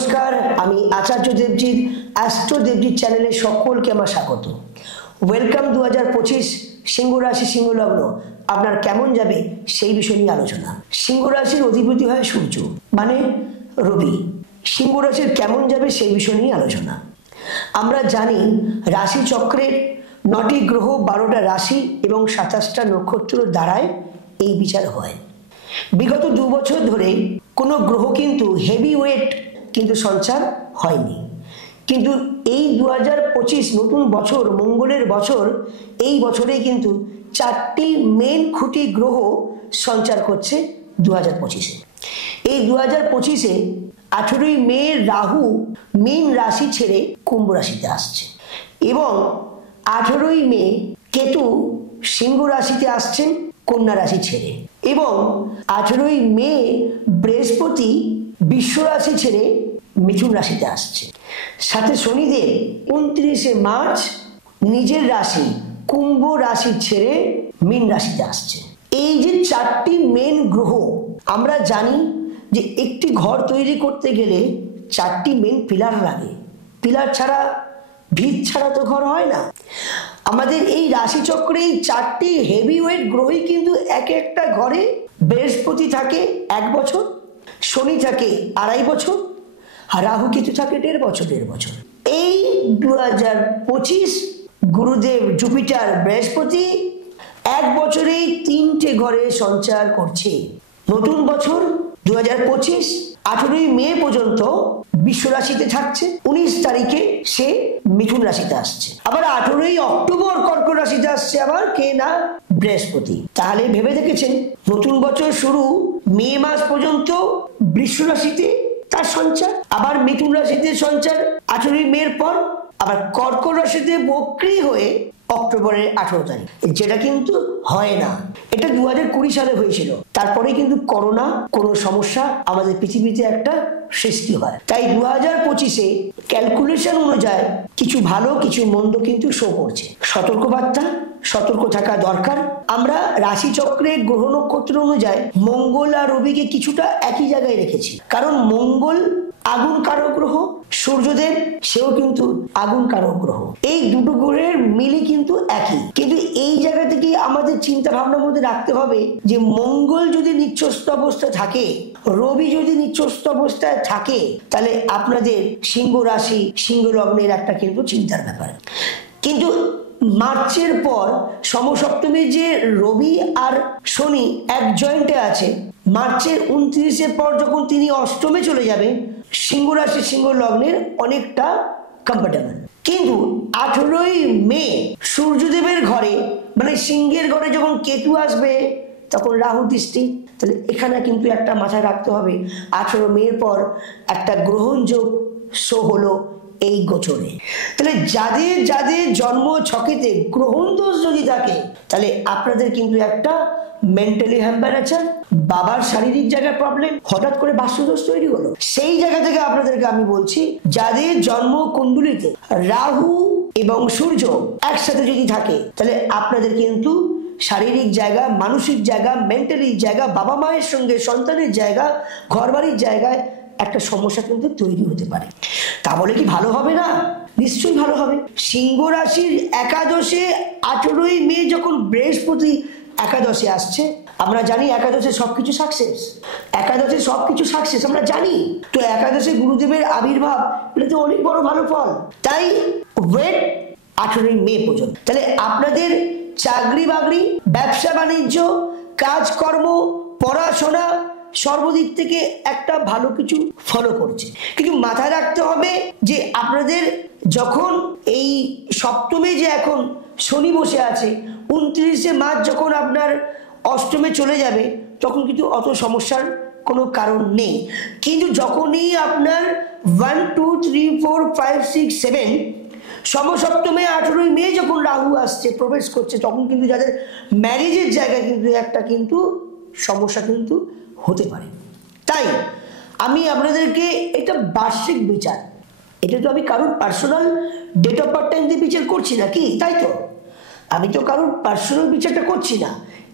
নমস্কার, আমি আচার্য দেবজিৎ অ্যাস্ট্রো দেবজিৎ চ্যানেলে সকলকে আমার স্বাগত। ওয়েলকাম 2025 সিংহ রাশি সিংহ লগ্ন আপনার কেমন যাবে সেই বিষয় নিয়ে আলোচনা। সিংহ রাশির অধিপতি হয় সূর্য মানে রবি। সিংহ রাশির কেমন যাবে সেই বিষয় নিয়ে আলোচনা। আমরা জানি রাশি চক্রের 9টি গ্রহ 12টা রাশি এবং 27টা নক্ষত্র দ্বারায় এই বিচার হয়। বিগত 2 বছর ধরে কোনো গ্রহ কিন্তু হেভি ওয়েট কিন্তু সঞ্চার হয়নি, কিন্তু এই 2025 নতুন বছর মঙ্গলের বছর, এই বছরে কিন্তু 4টি মেন খুঁটি গ্রহ সঞ্চার করছে 2025-এ। এই 2025-এ 18ই মে রাহু মীন রাশি ছেড়ে কুম্ভ রাশিতে আসছে এবং 18ই মে কেতু সিংহ রাশিতে আসছেন কন্যা রাশি ছেড়ে, এবং 18ই মে বৃহস্পতি বিশ্ব রাশি ছেড়ে মিথুন রাশিতে আসছে। সাথে শনিদেব 29শে মার্চ নিজের রাশি কুম্ভ রাশি ছেড়ে মীন রাশিতে আসছে। এই যে 4টি মেন গ্রহ, আমরা জানি যে একটি ঘর তৈরি করতে গেলে 4টি মেন পিলার লাগে, পিলার ছাড়া ভিত ছাড়া তো ঘর হয় না। আমাদের এই রাশিচক্রে এই 4টি হেভি ওয়েট গ্রহই কিন্তু এক একটা ঘরে। বৃহস্পতি থাকে 1 বছর, শনি থাকে 2.5 বছর, আর রাহু কেতু থাকে 1.5 বছর। এই 2025 গুরুদেব জুপিটার বৃহস্পতি 1 বছরেই 3টে ঘরে সঞ্চার করছে। নতুন বছর 2025 18ই মে পর্যন্ত বিশ্ব রাশিতে থাকছে, 19 তারিখে সে মিথুন রাশিতে আসছে, আবার 18ই অক্টোবর কর্কট রাশিতে আসছে আবার কে না বৃহস্পতি। তাহলে ভেবে দেখেছেন নতুন বছর শুরু মে মাস পর্যন্ত বৃষ রাশিতে তার সঞ্চার, আবার মিথুন রাশিতে সঞ্চার 18ই মের পর, আবার কর্কট রাশিতে বক্রী হয়ে অক্টোবরের 18 তারিখ, যেটা কিন্তু হয় না। এটা 2020 সালে হয়েছিল, তারপরে কিন্তু করোনা কোনো সমস্যা আমাদের পৃথিবীতে একটা সৃষ্টি হয়। তাই 2025-এ ক্যালকুলেশন অনুযায়ী কিছু ভালো কিছু মন্দ কিন্তু শো করছে। সতর্কবার্তা, সতর্ক থাকা দরকার। আমরা রাশিচক্রে গ্রহ নক্ষত্র অনুযায়ী মঙ্গল আর রবিকে কিছুটা একই জায়গায় রেখেছি, কারণ মঙ্গল আগুন কারক গ্রহ, সূর্যদেব সেও কিন্তু আগুন কারক গ্রহ। এই দুটো গ্রহের মিলই কিন্তু একই, কিন্তু এই জায়গা থেকে আমাদের চিন্তা ভাবনার মধ্যে রাখতে হবে যে মঙ্গল যদি নিচস্থ অবস্থায় থাকে, রবি যদি নিচস্থ অবস্থায় থাকে, তাহলে আপনাদের সিংহ রাশি সিংহ লগ্নের একটা কিন্তু চিন্তার ব্যাপার। কিন্তু মার্চের পর সমসপ্তমী যে রবি আর শনি এক জয়েন্টে আছে, মার্চের 29-এর পর যখন তিনি অষ্টমে চলে যাবে, সিংহ রাশি সিংহ লগ্নের অনেকটা কমফর্টেবল। কিন্তু 18ই মে সূর্যদেবের ঘরে মানে সিংহের ঘরে যখন কেতু আসবে তখন রাহু দৃষ্টি, তাহলে এখানে কিন্তু একটা মাথায় রাখতে হবে 18 মের পর একটা গ্রহণযোগ শো হলো এই গোচরে। তাহলে যাদের যাদের জন্ম ছকেতে গ্রহণ দোষ যদি থাকে, তাহলে আপনাদের কিন্তু একটা মেন্টালি হ্যাম্পার আছে, বাবার শারীরিক জায়গায় প্রবলেম, হঠাৎ করে বাস্তুদোষ তৈরি হলো। সেই জায়গা থেকে আপনাদেরকে আমি বলছি, যাদের জন্ম কুণ্ডলিতে রাহু এবং সূর্য একসাথে যদি থাকে, তাহলে আপনাদের কিন্তু শারীরিক জায়গা, মানসিক জায়গা, মেন্টালি জায়গা, বাবা মায়ের সঙ্গে সন্তানের জায়গা, ঘরবাড়ির জায়গায় একটা সমস্যা কিন্তু তৈরি হতে পারে। তা বলে কি ভালো হবে না? নিশ্চয়ই ভালো হবে। সিংহ রাশির একাদশে 18ই মে যখন বৃহস্পতি একাদশে আসছে, আমরা জানি একাদশে সবকিছু সাকসেস, একাদশে সবকিছু সাকসেস আমরা জানি। তো একাদশে গুরুদেবের আবির্ভাব, এটা তো অনেক বড় ভালো ফল। তাই ওয়েট 18ই মে পর্যন্ত। তাহলে আপনাদের চাকরি বাকরি, ব্যবসা বাণিজ্য, কাজকর্ম, পড়াশোনা সর্বদিক থেকে একটা ভালো কিছু ফলো করছে। কিন্তু মাথায় রাখতে হবে যে আপনাদের যখন এই সপ্তমে যে এখন শনি বসে আছে, 29শে মার্চ যখন আপনার অষ্টমে চলে যাবে, তখন কিন্তু অত সমস্যার কোনো কারণ নেই। কিন্তু যখনই আপনার 1 2 3 4 5 6 7 সমসপ্তমে 18ই মে যখন রাহু আসছে, প্রবেশ করছে, তখন কিন্তু যাদের ম্যারেজের জায়গায় কিন্তু একটা কিন্তু সমস্যা কিন্তু হতে পারে। তাই আমি আপনাদেরকে এটা বার্ষিক বিচার, এটা তো আমি কারোর personal date of birth time দিয়ে বিচার করছি না কি, তাই তো? আমি তো কারোর পার্সোনাল বিচারটা করছি না,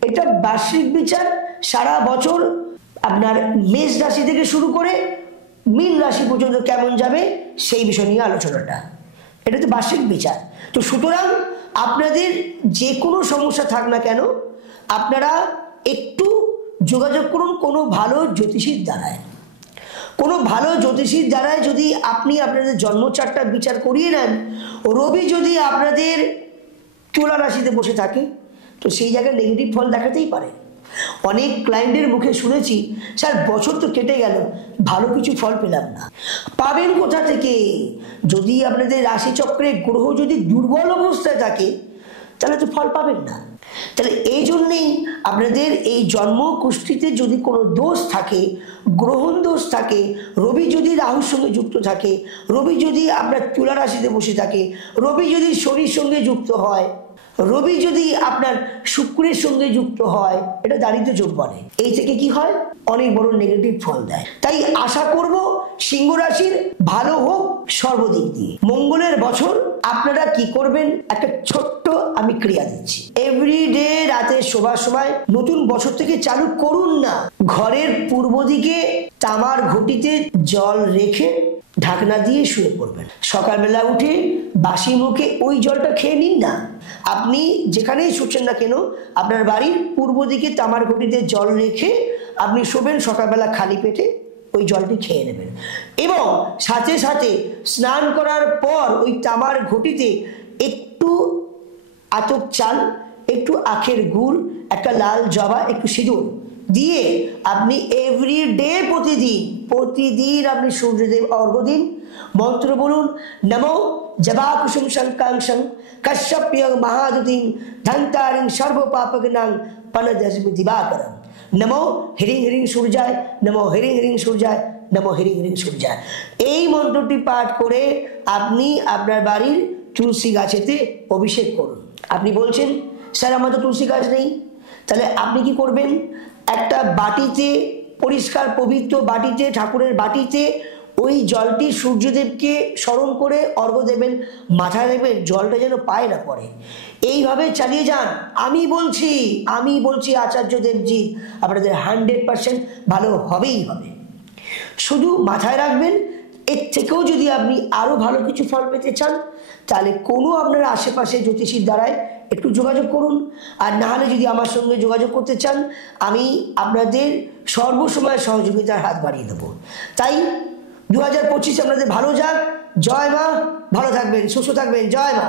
এটা বার্ষিক বিচার। সারা বছর আপনার মেষ রাশি থেকে শুরু করে মীন রাশি পর্যন্ত কেমন যাবে সেই বিষয় নিয়ে আলোচনাটা। এটা তো বার্ষিক বিচার। তো সুতরাং আপনাদের যে কোনো সমস্যা থাক না কেন, আপনারা একটু যোগাযোগ করুন কোনো ভালো জ্যোতিষীর দ্বারায়। কোনো ভালো জ্যোতিষীর দ্বারায় যদি আপনি আপনাদের জন্মচারটা বিচার করিয়ে নেন, রবি যদি আপনাদের তুলা রাশিতে বসে থাকে, তো সেই জায়গায় নেগেটিভ ফল দেখাতেই পারে। অনেক ক্লায়েন্টের মুখে শুনেছি, স্যার বছর তো কেটে গেল, ভালো কিছু ফল পেলাম না। পাবেন কোথা থেকে? যদি আপনাদের রাশিচক্রে গ্রহ যদি দুর্বল অবস্থায় থাকে, তাহলে তো ফল পাবেন না। তাহলে এই জন্যেই আপনাদের এই জন্ম কুষ্ঠিতে যদি কোনো দোষ থাকে, গ্রহণ দোষ থাকে, রবি যদি রাহুর সঙ্গে যুক্ত থাকে, রবি যদি আপনার তুলা রাশিতে বসে থাকে, রবি যদি শনির সঙ্গে যুক্ত হয়, রবি যদি আপনার শুক্রের সঙ্গে যুক্ত হয়, এটা দারিদ্র যোগ বলে। এই থেকে কি হয়? অনেক বড় নেগেটিভ ফল দেয়। তাই আশা করব সিংহ রাশির ভালো হোক সর্বদিক দিয়ে। মঙ্গলের বছর আপনারা কি করবেন, একটা ছোট্ট আমি ক্রিয়া দিচ্ছি। এভরিডে রাতে শোবার সময় নতুন বছর থেকে চালু করুন না, ঘরের পূর্ব দিকে তামার ঘটিতে জল রেখে ঢাকনা দিয়ে শুয়ে পড়বেন। সকালবেলা উঠে বাসি মুখে ওই জলটা খেয়ে নিন না। আপনি যেখানেই শুচ্ছেন না কেন, আপনার বাড়ির পূর্ব দিকে তামার ঘটিতে জল রেখে আপনি শোবেন, সকালবেলা খালি পেটে ওই জলটি খেয়ে নেবেন। এবং সাথে সাথে স্নান করার পর ওই তামার ঘটিতে একটু আতপ চাল, একটু আখের গুড়, একটা লাল জবা, একটু সিঁদুর দিয়ে আপনি এভরিডে প্রতিদিন আপনি সূর্যদেব অর্ঘ্য দিন। মন্ত্র বলুন, নমো জবাকুসুম শঙ্কাংশং কশ্যপ্য মহাদুতিং ধন্তারিং সর্ব পাপগ্নাং পনদস্মি দিবাকরম। নমো হ্রিং হ্রিং সূর্যায়, নমো হ্রিং হ্রিং সূর্যায়, নমো হ্রিং হ্রিং সূর্যায়। এই মন্ত্রটি পাঠ করে আপনি আপনার বাড়ির তুলসী গাছেতে অভিষেক করুন। আপনি বলছেন, স্যার আমার তো তুলসী গাছ নেই। তাহলে আপনি কি করবেন, একটা বাটিতে, পরিষ্কার পবিত্র বাটিতে, ঠাকুরের বাটিতে ওই জলটি সূর্যদেবকে স্মরণ করে অর্ঘ্য দেবেন, মাথায় দেবেন, জলটা যেন পায়ে না পড়ে। এইভাবে চালিয়ে যান। আমি বলছি আচার্য দেবজি, আপনাদের 100% ভালো হবেই হবে। শুধু মাথায় রাখবেন, এর থেকেও যদি আপনি আরো ভালো কিছু ফল পেতে চান, তাহলে কোনো আপনার আশেপাশে জ্যোতিষীর দ্বারায় একটু যোগাযোগ করুন। আর না হলে যদি আমার সঙ্গে যোগাযোগ করতে চান, আমি আপনাদের সর্বসময় সহযোগিতার হাত বাড়িয়ে দেবো। তাই 2025 আপনাদের ভালো যাক। জয় মা, ভালো থাকবেন, সুস্থ থাকবেন। জয় মা।